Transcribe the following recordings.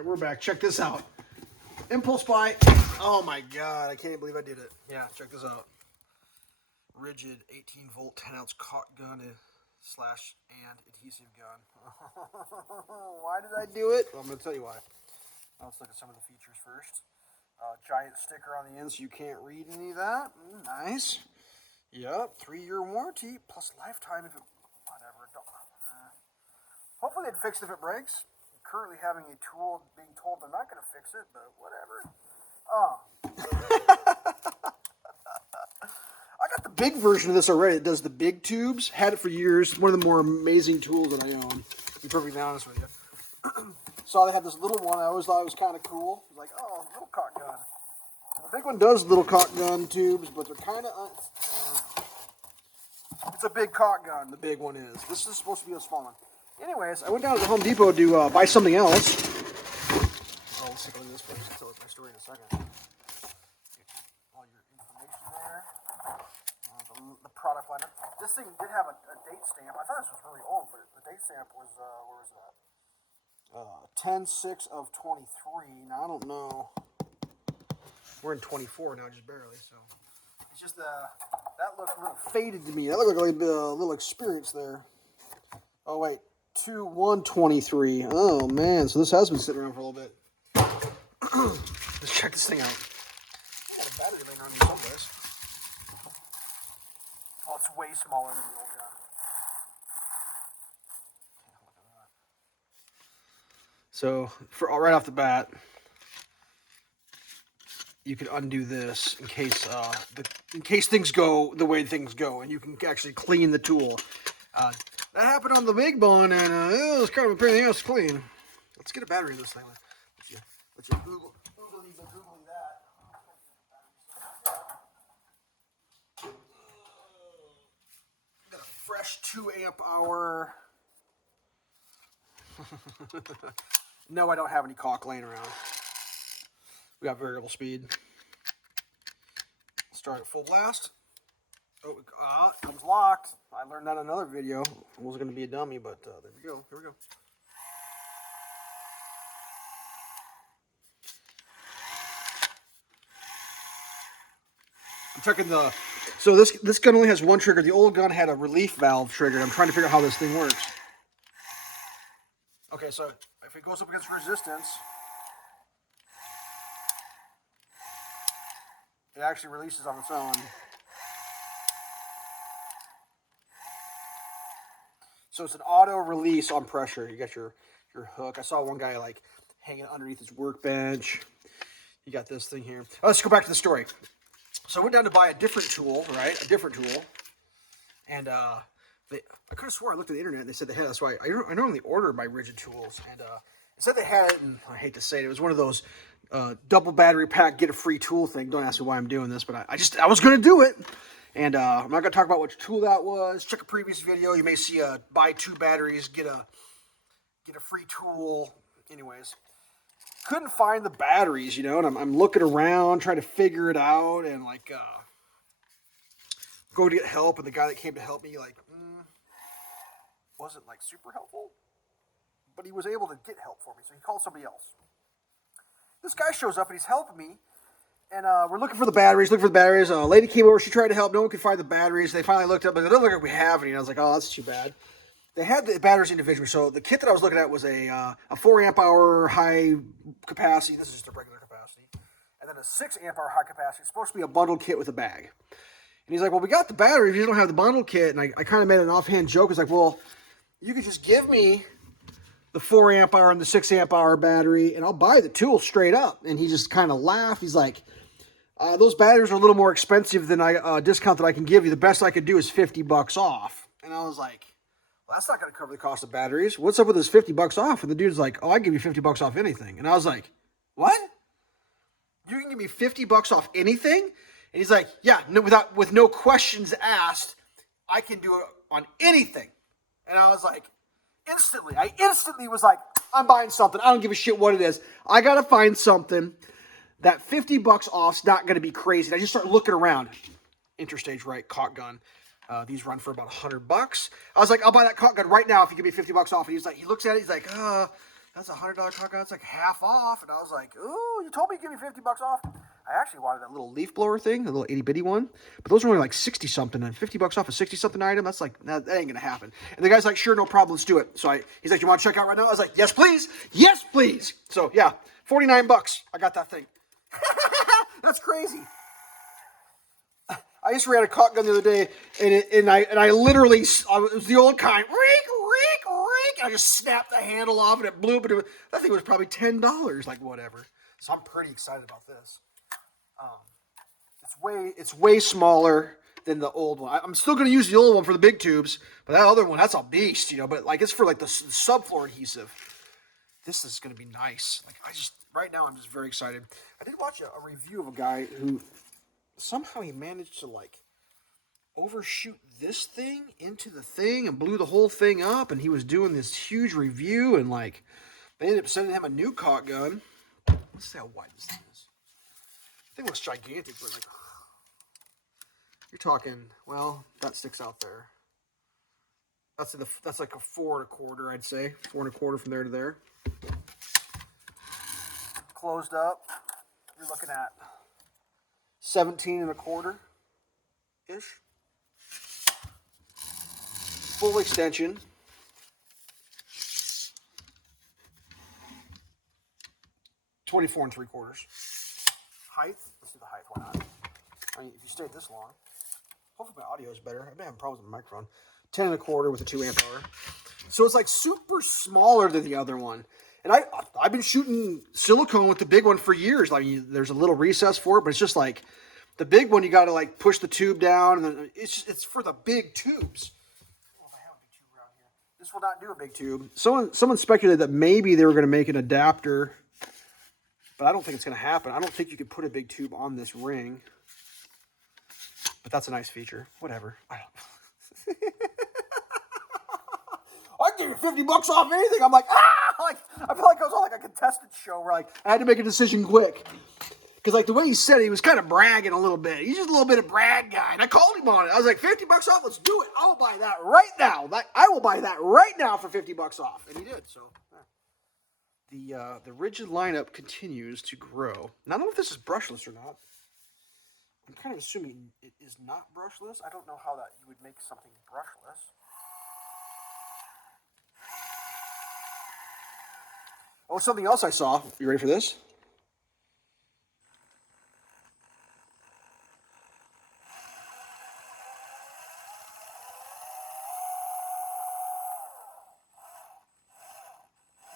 right, we're back. Check this out. Impulse buy. Oh my God, I can't believe I did it. Yeah, check this out. RIDGID 18V 10-ounce Caulk Gun slash and adhesive gun. Why did I do it? Well, I'm going to tell you why. Let's look at some of the features first. Giant sticker on the end so you can't read any of that. Nice. Yep, 3-year warranty plus lifetime if it, whatever. Hopefully they'd fix it if it breaks. I'm currently having a tool being told they're not going to fix it, but whatever. I got the big version of this already. It does the big tubes. Had it for years. One of the more amazing tools that I own, to be perfectly honest with you. Saw they had this little one. I always thought it was kind of cool. I was like, oh, little Caulk gun. And the big one does little Caulk gun tubes, but they're kind of... it's a big Caulk gun, the big one is. This is supposed to be a small one. Anyways, I went down to the Home Depot to buy something else. Oh, let's take a look at this first. I'll tell you my story in a second. All your information there. The product lineup. This thing did have a date stamp. I thought this was really old, but the date stamp was, where was that? 10/6 of 23. Now, I don't know. We're in 24 now, just barely, so. It's just, that looked a little faded to me. That looked like a little experience there. Oh, wait. 2/1/23. Oh, man. So this has been sitting around for a little bit. Let's check this thing out. I got a battery laying around here someplace. Oh, it's way smaller than the old gun. So, right off the bat, you can undo this in case things go the way things go, and you can actually clean the tool. That happened on the big one, and it was kind of a pain in the ass to clean. Let's get a battery in this thing. Let's Google that. Got a fresh 2 amp hour. No, I don't have any caulk laying around. We got variable speed. Start at full blast. Oh, it comes locked. I learned that in another video. I wasn't going to be a dummy, but there we go. Here we go. I'm checking the... So this gun only has one trigger. The old gun had a relief valve trigger. I'm trying to figure out how this thing works. Okay, so if it goes up against resistance, it actually releases on its own. So it's an auto release on pressure. You got your hook. I saw one guy like hanging underneath his workbench. You got this thing here. Oh, let's go back to the story. So I went down to buy a different tool, right? A different tool. And I could have swore I looked at the internet and they said they had it. That's why I normally order my RIDGID tools. And it said they had it, and I hate to say it, it was one of those double battery pack, get a free tool thing. Don't ask me why I'm doing this, but I was going to do it. And I'm not going to talk about which tool that was. Check a previous video. You may see buy 2 batteries, get a free tool. Anyways, couldn't find the batteries, you know, and I'm looking around trying to figure it out, and like go to get help, and the guy that came to help me like wasn't like super helpful, but he was able to get help for me, so he called somebody else. This guy shows up and he's helping me. And we're looking for the batteries, A lady came over, she tried to help, no one could find the batteries. They finally looked up, and it doesn't look like we have any. And I was like, oh, that's too bad. They had the batteries individually. So the kit that I was looking at was a 4 amp hour high capacity. This is just a regular capacity. And then a 6 amp hour high capacity. It's supposed to be a bundled kit with a bag. And he's like, well, we got the battery if you don't have the bundled kit. And I kind of made an offhand joke. I was like, well, you could just give me the 4 amp hour and the 6 amp hour battery, and I'll buy the tool straight up. And he just kind of laughed. He's like, those batteries are a little more expensive than a discount that I can give you. The best I could do is $50 off. And I was like, well, that's not going to cover the cost of batteries. What's up with this $50 off? And the dude's like, oh, I give you $50 off anything. And I was like, what? You can give me $50 off anything? And he's like, yeah, no, with no questions asked, I can do it on anything. And I was like, I instantly was like, I'm buying something. I don't give a shit what it is. I got to find something that $50 off's not going to be crazy. And I just start looking around. Interstage right, Caulk Gun. These run for about $100. I was like, I'll buy that Caulk Gun right now if you give me $50 off. And he's like, he looks at it, he's like, That's a $100 Caulk Gun. It's like half off. And I was like, ooh, you told me to give me 50 bucks off. I actually wanted that little leaf blower thing, the little itty bitty one. But those are only like 60 something, and 50 bucks off a 60 something item. That's like, that ain't gonna happen. And the guy's like, sure, no problem, let's do it. So he's like, you want to check out right now? I was like, yes, please. Yes, please. So yeah, 49 bucks. I got that thing. That's crazy. I just ran a Caulk Gun the other day, and I literally, it was the old kind, reek, reek, reek. I just snapped the handle off, and it blew. But that thing was probably $10, like whatever. So I'm pretty excited about this. It's way smaller than the old one. I'm still going to use the old one for the big tubes, but that other one, that's a beast, you know. But like, it's for like the subfloor adhesive. This is going to be nice. Like, right now I'm just very excited. I did watch a review of a guy who somehow he managed to like overshoot this thing into the thing and blew the whole thing up, and he was doing this huge review, and like they ended up sending him a new Caulk Gun. Let's see how wide this thing is. The thing looks gigantic, but like, you're talking, well, that sticks out there. That's like a 4 1/4, I'd say. 4 1/4 from there to there. Closed up, you're looking at 17 1/4 ish. Full extension. $24 3/4. Height. Let's do the height. Why not? I mean, if you stayed this long, hopefully my audio is better. I've been having problems with the microphone. 10 1/4 with a 2 amp hour. So it's like super smaller than the other one. And I've been shooting silicone with the big one for years. I mean, there's a little recess for it, but it's just like the big one. You got to like push the tube down, and then it's for the big tubes. Oh, if I have a big tube around here, this will not do a big tube. Someone speculated that maybe they were going to make an adapter, but I don't think it's going to happen. I don't think you could put a big tube on this ring. But that's a nice feature. Whatever. I can give you 50 bucks off anything. I'm like, like, I feel like I was on like a contested show where like I had to make a decision quick. Because like the way he said it, he was kind of bragging a little bit. He's just a little bit of brag guy. And I called him on it. I was like, 50 bucks off, let's do it. I will buy that right now. I will buy that right now for 50 bucks off. And he did, so. The RIDGID lineup continues to grow. Now, I don't know if this is brushless or not. I'm kind of assuming it is not brushless. I don't know how that you would make something brushless. Oh, something else I saw. You ready for this?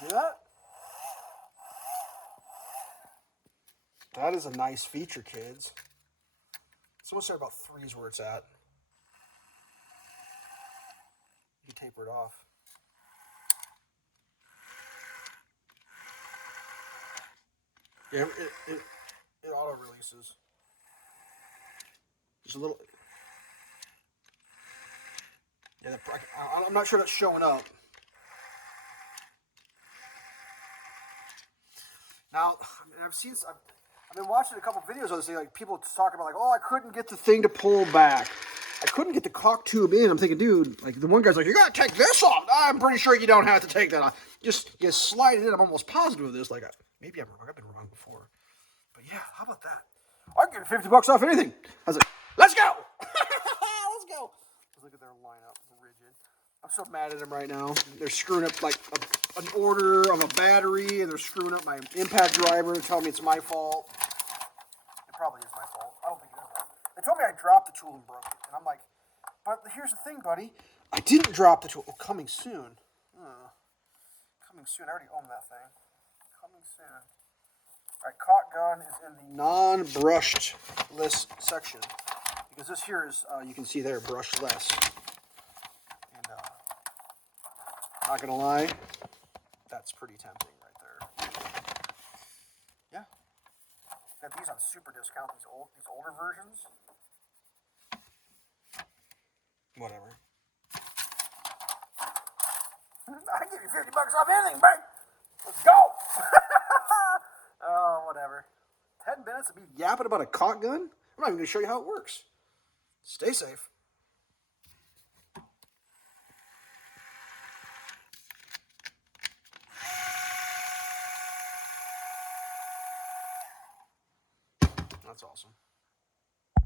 See that? That is a nice feature, kids. Someone said about 3 is where it's at. You taper it off. Yeah, it auto releases. Just a little. Yeah, I'm not sure that's showing up. Now, I've been watching a couple videos of this thing, like people talking about like, oh, I couldn't get the thing to pull back. I couldn't get the caulk tube in. I'm thinking, dude, like the one guy's like, you gotta take this off. I'm pretty sure you don't have to take that off. Just slide it in. I'm almost positive of this. Like, maybe I'm wrong. I've been wrong before. But yeah, how about that? I can get 50 bucks off anything. I was like, let's go. Let's go. Let's look at their lineup. RIDGID. I'm so mad at them right now. They're screwing up like an order of a battery, and they're screwing up my impact driver and telling me it's my fault. It probably is my fault. I don't think it is. They told me I dropped the tool and broke it. And I'm like, but here's the thing, buddy. I didn't drop the tool. Oh, coming soon. Coming soon. I already own that thing. Coming soon. All right, Caulk Gun is in the non-brushless section. Because this here is, you can see there, brushless. And, not going to lie, that's pretty tempting right there. Yeah. Got these on super discount, these older versions. Whatever. I can give you 50 bucks off anything, babe. Let's go. Oh, whatever. 10 minutes of me yapping about a Caulk Gun? I'm not even going to show you how it works. Stay safe. That's awesome.